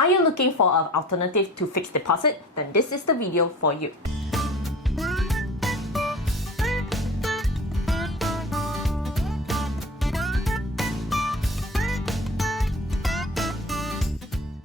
Are you looking for an alternative to fixed deposit? Then this is the video for you.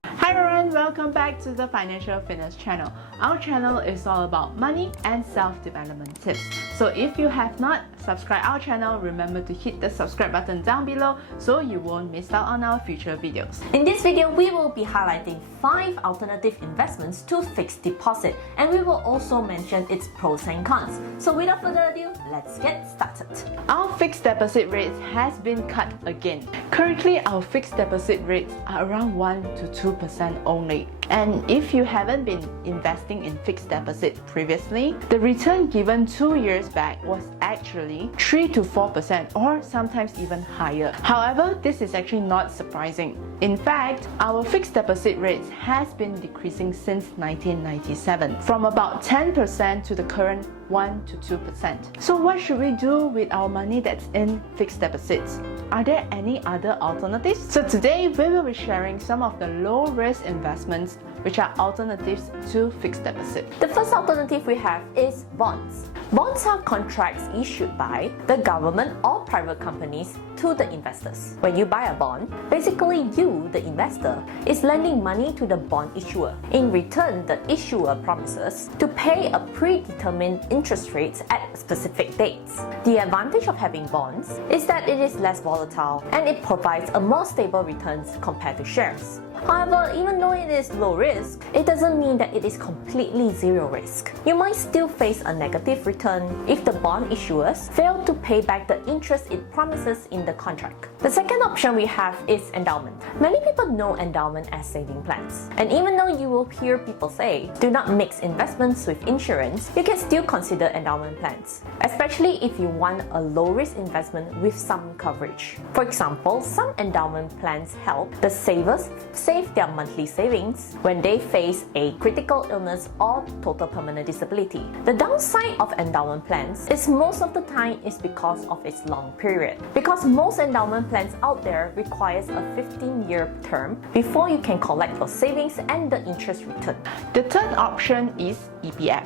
Hi everyone, welcome back to the Financial Fitness channel. Our channel is all about money and self-development tips. So if you have not subscribed our channel, remember to hit the subscribe button down below so you won't miss out on our future videos. In this video, we will be highlighting 5 alternative investments to fixed deposit, and we will also mention its pros and cons. So without further ado, let's get started. Our fixed deposit rates has been cut again. Currently, our fixed deposit rates are around 1 to 2% only. And if you haven't been investing in fixed deposit previously, the return given 2 years back was actually 3 to 4% or sometimes even higher. However, this is actually not surprising. In fact, our fixed deposit rates has been decreasing since 1997 from about 10% to the current 1 to 2%. So what should we do with our money that's in fixed deposits? Are there any other alternatives? So today we will be sharing some of the low risk investments which are alternatives to fixed deposit. The first alternative we have is bonds. Bonds are contracts issued by the government or private companies to the investors. When you buy a bond, basically you, the investor, is lending money to the bond issuer. In return, the issuer promises to pay a predetermined interest rates at specific dates. The advantage of having bonds is that it is less volatile and it provides a more stable returns compared to shares. However, even though it is low risk, it doesn't mean that it is completely zero risk. You might still face a negative return if the bond issuers fail to pay back the interest it promises in the contract. The second option we have is endowment. Many people know endowment as saving plans. And even though you will hear people say, do not mix investments with insurance, you can still consider endowment plans, especially if you want a low-risk investment with some coverage. For example, some endowment plans help the savers save their monthly savings when they face a critical illness or total permanent disability. The downside of endowment plans is most of the time is because of its long period. Because most endowment plans out there requires a 15-year term before you can collect your savings and the interest return. The third option is EPF.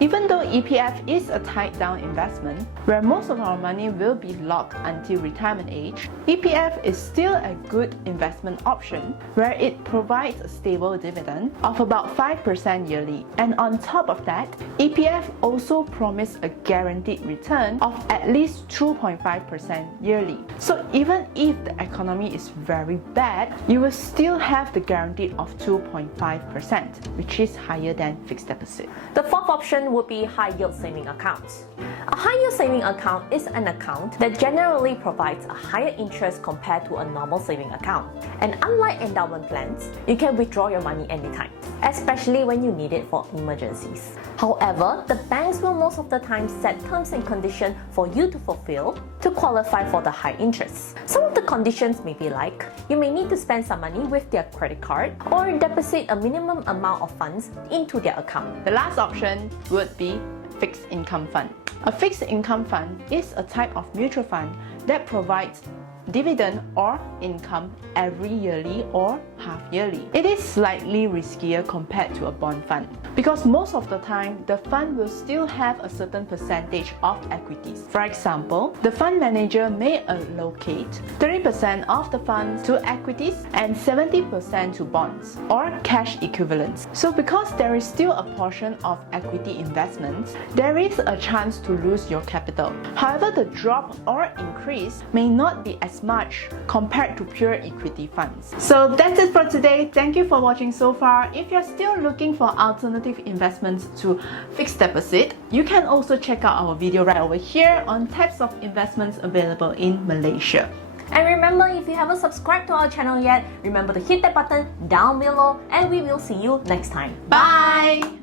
Even though EPF is a tied down investment where most of our money will be locked until retirement age, EPF is still a good investment option where it provides a stable dividend of about 5% yearly. And on top of that, EPF also promises a guaranteed return of at least 2.5% yearly. So even if the economy is very bad, you will still have the guarantee of 2.5%, which is higher than fixed deposit. The fourth option would be high-yield saving accounts. A high-yield saving account is an account that generally provides a higher interest compared to a normal saving account. And unlike endowment plans, you can withdraw your money anytime, especially when you need it for emergencies. However, the banks will most of the time set terms and conditions for you to fulfill to qualify for the high interest. Some of the conditions may be like, you may need to spend some money with their credit card or deposit a minimum amount of funds into their account. The last option would be fixed income fund. A fixed income fund is a type of mutual fund that provides dividend or income every yearly or half yearly. It is slightly riskier compared to a bond fund because most of the time the fund will still have a certain percentage of equities. For example, the fund manager may allocate 30% of the funds to equities and 70% to bonds or cash equivalents. So because there is still a portion of equity investments, there is a chance to lose your capital. However, the drop or increase may not be as much compared to pure equity funds. So that's it for today. Thank you for watching so far. If you're still looking for alternative investments to fixed deposit, you can also check out our video right over here on types of investments available in Malaysia. And remember, if you haven't subscribed to our channel yet, remember to hit that button down below, and we will see you next time. Bye!